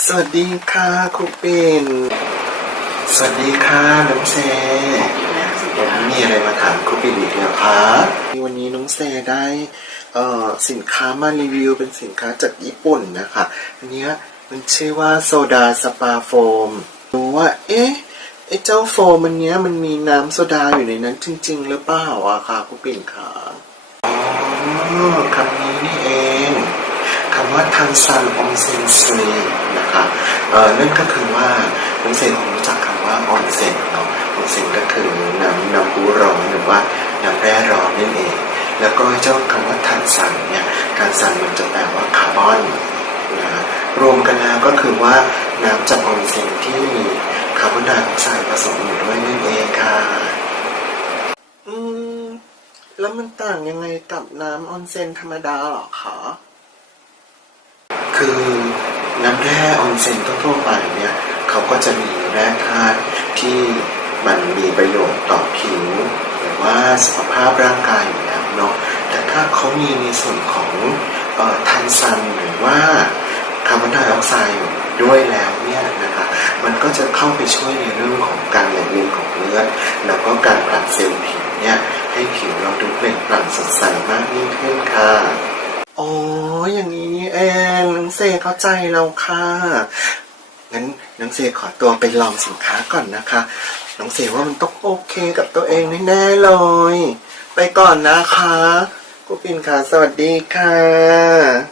สวัสดีค่ะครูปิ่นสวัสดีค่ะน้องเซวันนี้มีอะไรมาถามครูปิ่นอีกแล้วคะวันนี้น้องเซได้เอ่อสินค้ามารีวิวเป็นสินค้าจากญี่ปุ่นนะคะอันเนี้ยมันชื่อว่าโซดาสปาโฟมรู้ว่า เอ๊ะไอ้เจ้าโฟมมันเนี้ยมันมีน้ำโซดาอยู่ในนั้นจริง ๆ หรือเปล่าอะคะครูปิ่นคะอ๋อคำนี้นี่ำว่าทันซันออนเซนสลีนะคะเอ่อนั่นก็คือว่าน้องเซนคงรู้จักคำว่าออนเซนเนาะออนเซนก็คือน้ำน้ำพุร้อนหรือว่าน้ำแร่ร้อนนั่นเอง แล้วก็เจ้าคำว่าทันซันเนี่ยทันซันมันจะแปลว่าคาร์บอนนะรวมกันแล้วก็คือว่าน้ำจากออนเซนที่มีคาร์บอนไดออกไซด์ผสมอยู่ด้วยนั่นเองค่ะอืมแล้วมันต่างยังไงกับน้ำออนเซนธรรมดาหรอคะ คือน้ำแร่ออนเซ็นทั่วไปเนี่ยเขาก็จะมีแร่ธาตุที่มันมีประโยชน์ต่อผิว หรือว่าสุขภาพร่างกายอยู่แล้วเนาะแต่ถ้าเขามีในส่วนของออทันซันหรือว่าคาร์บอนไดออกไซด์ด้วยแล้วเนี่ยนะคะมันก็จะเข้าไปช่วยในเรื่องของการไหลเวียนของเลือดแล้วก็การผลัดเซลล์ผิวเนี่ยให้ผิวเราดูเปล่งปลั่งสดใสมากยิ่งขึ้นค่ะอ๋ออย่างนี้ เองเซเข้าใจเราค่ะงั้นน้องเซขอตัวไปลองสินค้าก่อนนะคะ น้องเซว่ามันต้องโอเคกับตัวเองแน่ๆเลย ไปก่อนนะคะกูปินค่ะ สวัสดีค่ะ